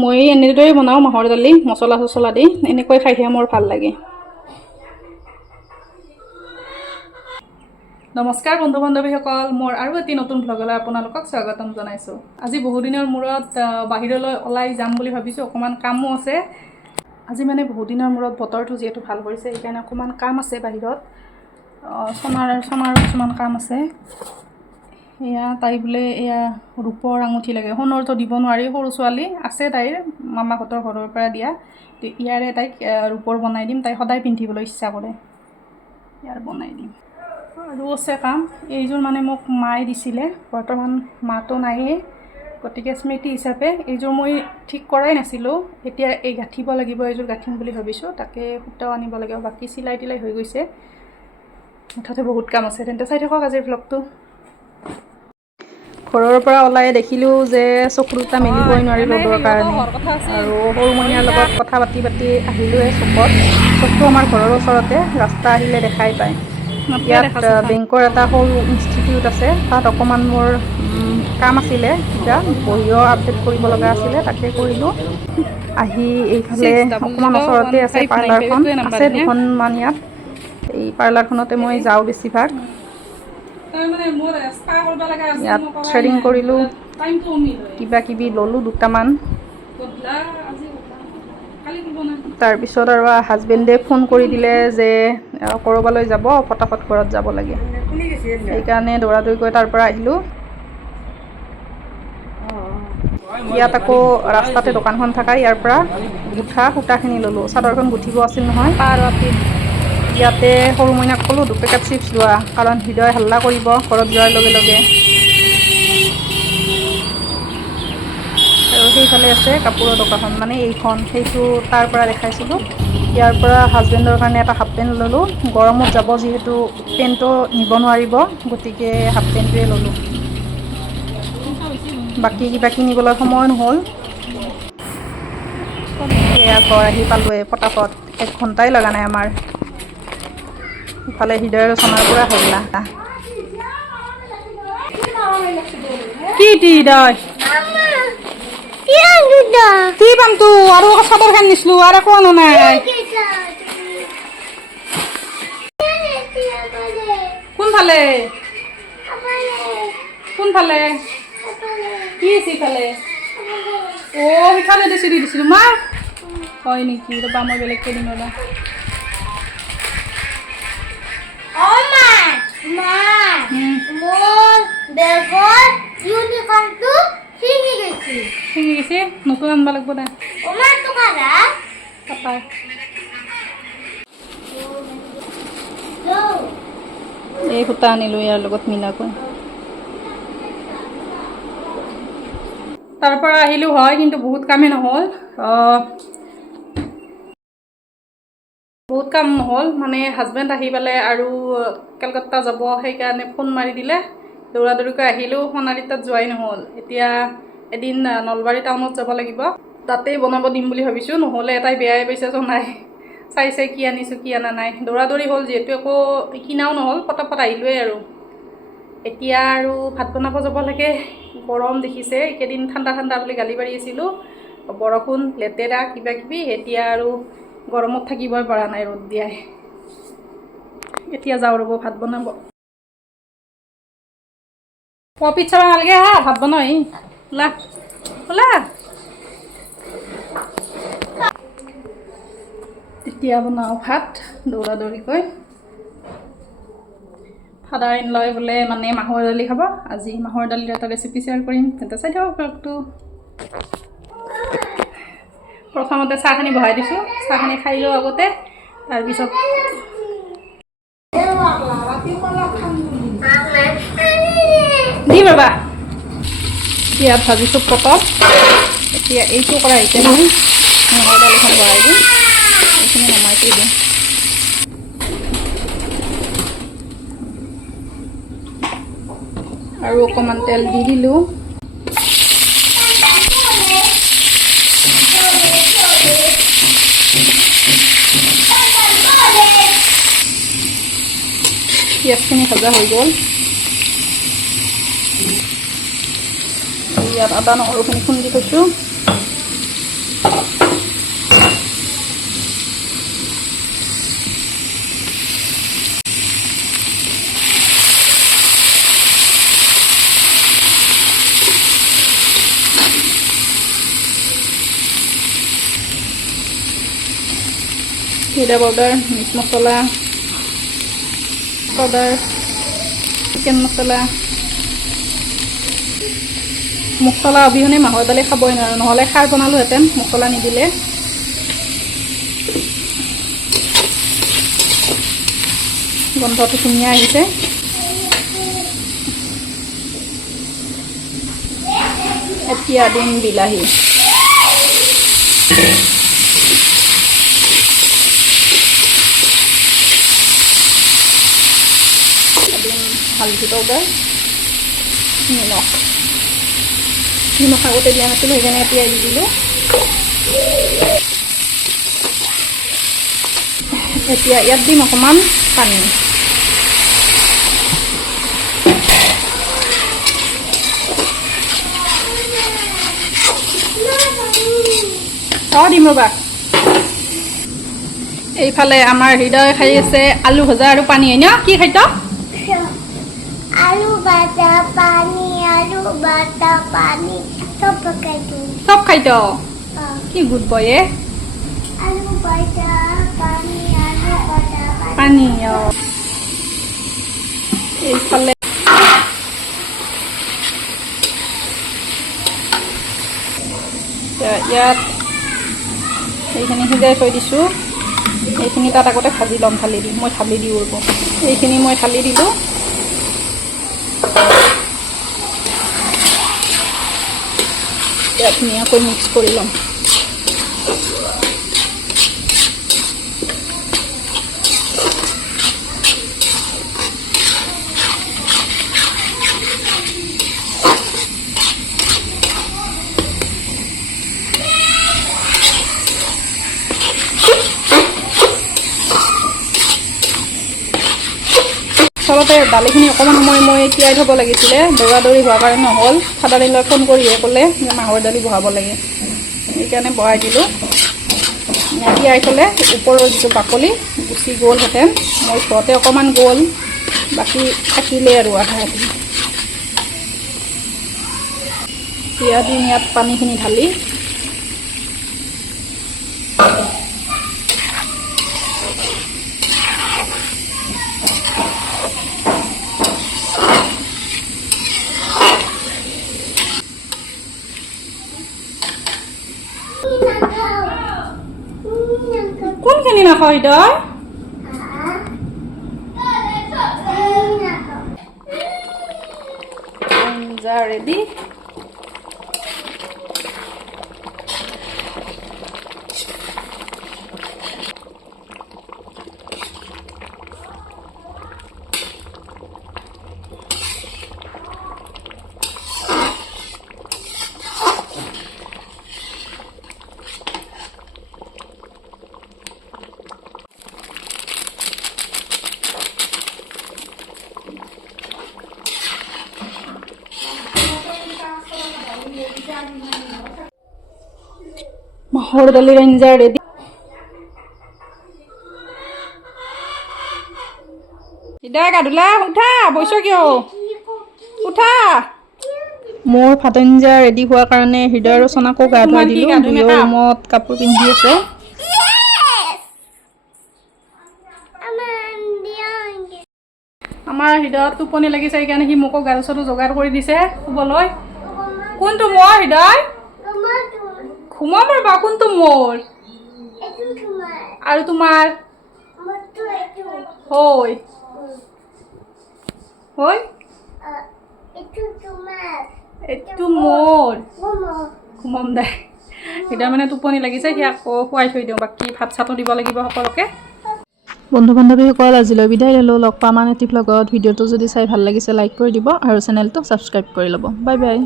মই এনেদৰে বনাওঁ মাহৰ দালি মছলা চছলা দি এনেকৈ খাইহে মোৰ ভাল লাগে। নমস্কাৰ বন্ধু বান্ধৱীসকল, মোৰ আৰু এটি নতুন ভ্লগলৈ আপোনালোকক স্বাগতম জনাইছোঁ। আজি বহুদিনৰ মূৰত বাহিৰলৈ ওলাই যাম বুলি ভাবিছোঁ। অকণমান কামো আছে আজি, মানে বহুদিনৰ মূৰত বতৰটো যিহেতু ভাল কৰিছে সেইকাৰণে অকণমান কাম আছে বাহিৰত। সোণাৰ কিছুমান কাম আছে। এয়া তাই বোলে এয়া ৰূপৰ আঙুঠি লাগে, সোণৰটো দিব নোৱাৰি, সৰু ছোৱালী আছে তাইৰ মামাহঁতৰ ঘৰৰ পৰা দিয়া। ইয়াৰে তাইক ৰূপৰ বনাই দিম, তাই সদায় পিন্ধিবলৈ ইচ্ছা কৰে, ইয়াৰ বনাই দিম। আৰু আছে কাম, এইযোৰ মানে মোক মায়ে দিছিলে, বৰ্তমান মাতো নায়েই, গতিকে স্মৃতি হিচাপে এইযোৰ মই ঠিক কৰাই নাছিলোঁ। এতিয়া এই গাঁঠিব লাগিব, এইযোৰ গাঁঠিম বুলি ভাবিছোঁ। তাকে সূতাও আনিব লাগিব, বাকী চিলাই তিলাই হৈ গৈছে। মুঠতে বহুত কাম আছে। তেন্তে চাই থাকক আজিৰ ভ্লগটো। ঘৰৰ পৰা ওলাই দেখিলোঁ যে চকু দুটা মেলিবই নোৱাৰি ৰ'দৰ কাৰণে, আৰু সৰু মইনাৰ লগত কথা পাতি পাতি আহিলোঁৱে চকটো আমাৰ ঘৰৰ ওচৰতে, ৰাস্তা আহিলে দেখাই পায়। ইয়াত বেংকৰ এটা সৰু ইনষ্টিটিউট আছে, তাত অকণমান মোৰ কাম আছিলে, কিবা বহিও আপডেট কৰিব লগা আছিলে, তাকে কৰিলোঁ। আহি এইফালে অকণমান ওচৰতে আছে পাৰ্লাৰখন, আছে দুখনমান ইয়াত। এই পাৰ্লাৰখনতে মই যাওঁ বেছিভাগ। ইয়াত থ্ৰেডিং কৰিলোঁ, কিবা কিবি ল'লোঁ দুটামান। তাৰপিছত আৰু হাজবেণ্ডে ফোন কৰি দিলে যে ক'ৰবালৈ যাব, ফটাফট ঘৰত যাব লাগে। সেইকাৰণে দৌৰাদৌৰিকৈ তাৰ পৰা আহিলোঁ। ইয়াত আকৌ ৰাস্তাতে দোকানখন থকা, ইয়াৰ পৰা সূতাখিনি ল'লোঁ। চাদৰখন গুঠিব আছিল নহয়, ইয়াতে সৰু মইনাক ক'লোঁ 2 পেকেট চিপছ লোৱা, কাৰণ হৃদয় হাল্লা কৰিব ঘৰত যোৱাৰ লগে লগে। আৰু সেইফালে আছে কাপোৰৰ দোকানখন, মানে এইখন, সেইটো তাৰ পৰা দেখাইছিলোঁ। ইয়াৰ পৰা হাজবেণ্ডৰ কাৰণে এটা হাফ পেণ্ট ল'লোঁ, গৰমত যাব যিহেতু পেণ্টটো নিব নোৱাৰিব, গতিকে হাফ পেণ্টটোৱে ল'লোঁ। বাকী কিবা কিনিবলৈ সময় নহ'ল। এয়া ঘৰ আহি পালোঁৱে ফটাফট, 1 ঘণ্টাই লগা নাই আমাৰ। ইফালে হৃদয়ৰ ৰচনাৰ পৰা হাল্লা। কি হৃদয় কি পামতো আৰু চাদৰ খান নিছিলোঁ আৰু একো আনা নাই। কোনফালে কোনফালে কি আছে ইফালে? অ' সিফালে চিৰি দিছিলোঁ মা, হয় নেকি? ৰ'বা মই বেলেগকৈ দিম ৰ'বা। ছিঙি গৈছে, নতুন আনিব লাগিব দে। এই সূতা আনিলোঁ ইয়াৰ লগত মিলাকৈ। তাৰ পৰা আহিলোঁ হয়, কিন্তু বহুত কামেই নহ'ল। মানে হাজবেণ্ড আহি পালে আৰু কলকাতা যাব, সেইকাৰণে ফোন মাৰি দিলে। দৌৰাদৌৰিকৈ আহিলোঁ, সোণাৰী তাত যোৱাই নহ'ল। এতিয়া এদিন নলবাৰী টাউনত যাব লাগিব, তাতেই বনাব দিম বুলি ভাবিছোঁ। নহ'লে এটাই বেয়াই পাইছে নাই, চাই কি আনিছোঁ কি আনা নাই। দৌৰাদৌৰি হ'ল যিহেতু একো কিনাও নহ'ল, ফটাফট আহিলোৱেই আৰু। এতিয়া আৰু ভাত বনাব যাব লাগে। গৰম দেখিছে, এইকেইদিন ঠাণ্ডা ঠাণ্ডা বুলি গালি পাৰি আছিলোঁ, বৰষুণ লেতেৰা কিবা কিবি। এতিয়া আৰু গৰমত থাকিবই পৰা নাই ৰ'দ দিয়াই। এতিয়া যাওঁ ৰ'ব ভাত বনাব। পিঠ চাব নালাগে, হা ভাত বনাই ওলা ওলা। এতিয়া বনাওঁ ভাত দৌৰাদৌৰিকৈ। ফাদাৰ ইন লয় বোলে মানে মাহৰ দালি খাব। আজি মাহৰ দালিৰ এটা ৰেচিপি শ্বেয়াৰ কৰিম, তেন্তে চাই থাকক ব্লগটো। প্ৰথমতে চাহখিনি বহাই দিছোঁ, চাহখিনি খাই লওঁ আগতে, তাৰপিছত দিম ৰ'বা। ইয়াত ভাজিছোঁ পটল, এতিয়া এইটো কৰা হৈছে মই মাহৰ দালিখন বহাই দিম, এইখিনি নমাই থৈ দিম। আৰু অকণমান তেল দি দিলোঁ। পিঁয়াজখিনি ভজা হৈ গ'ল। ইয়াত আদা নহৰুখিনি খুন্দি থৈছোঁ। জিৰা পাউডাৰ, মিট মছলা পাউডাৰ, চিকেন মছলা। মছলা অবিহনে মাহৰ দালি খাবই নোৱাৰোঁ, নহ'লে খাৰ বনালোহেঁতেন মছলা নিদিলে। গন্ধটো ধুনীয়া আহিছে। এতিয়া দিম বিলাহী। দিম হালধি পাউডাৰ, নিমখ আগতে দিয়া নাছিলোঁ, সেইকাৰণে এতিয়া দি দিলোঁ। এতিয়া ইয়াত দিম অকণমান পানী। দিম ৰ'বা। এইফালে আমাৰ হৃদয় খাই আছে আলু ভজা আৰু পানী। হয় ন? কি খাইছ? আলু ভাজা পানী, আলু ভাজা পানী চব খাইছ? কি গুড বয়ে। আলু ভাজা পানী, আলু ভাজা পানী। এইফালে ইয়াত এইখিনি সিজাই থৈ দিছোঁ। এইখিনি তাত আগতে ভাজি ল'ম, ঢালি দিম। মই ঢালি দিওঁ ৰ'ব। এইখিনি মই ঢালি দিলোঁ। এতিয়া ধুনীয়াকৈ মিক্স কৰি ল'ম। আচলতে দালিখিনি অকণমান সময় মই তিয়াই থ'ব লাগিছিলে, দৌৰা দৌৰি হোৱাৰ কাৰণে নহ'ল। ফাদাৰ-ইন-লই ফোন কৰিহে ক'লে যে মাহৰ দালি বহাব লাগে, সেইকাৰণে বহাই দিলোঁ। তিয়াই থ'লে ওপৰৰ যিটো বাকলি গুচি গ'লহেঁতেন। মই ঘৰতে অকণমান গ'ল, বাকী থাকিলে আৰু আধা আধি। এতিয়া দিম ইয়াত পানীখিনি ঢালি। কোনখিনি নাখাওঁ হৃদয়? আঞ্জা ৰেডি। মাহৰ দালিৰ আঞ্জা ৰেডি। হৃদয় গাধুলা উঠা, বৈছ কিয়? উঠা। মোৰ ভাত আঞ্জা ৰেডি হোৱাৰ কাৰণে হৃদয় আৰু চনাকো গা ধুৱাই দিলোঁ। দুয়ো ৰুমত কাপোৰ পিন্ধি আছে। আমাৰ হৃদয়ত টোপনি লাগিছে, সেইকাৰণে সি মোকো গাৰু চাৰু যোগাৰ কৰি দিছে শুবলৈ। কোনটো মোৰ হৃদয়? ঘুমাম ৰ'বা। কোনটো মোৰ? আৰু তোমাৰ? হয় হয়, এইটো মোৰ। ঘুমাম দে। হৃদয় মানে টোপনি লাগিছে, সি আকৌ শুৱাই থৈ দিওঁ। বাকী ভাত চাতো দিব লাগিব সকলোকে। বন্ধু বান্ধৱীসকল, আজিলৈ বিদায় ল'লোঁ। লগ পাম আন এটি ভ্লগত। ভিডিঅ'টো যদি চাই ভাল লাগিছে লাইক কৰি দিব আৰু চেনেলটো ছাবস্ক্ৰাইব কৰি ল'ব। Bye bye.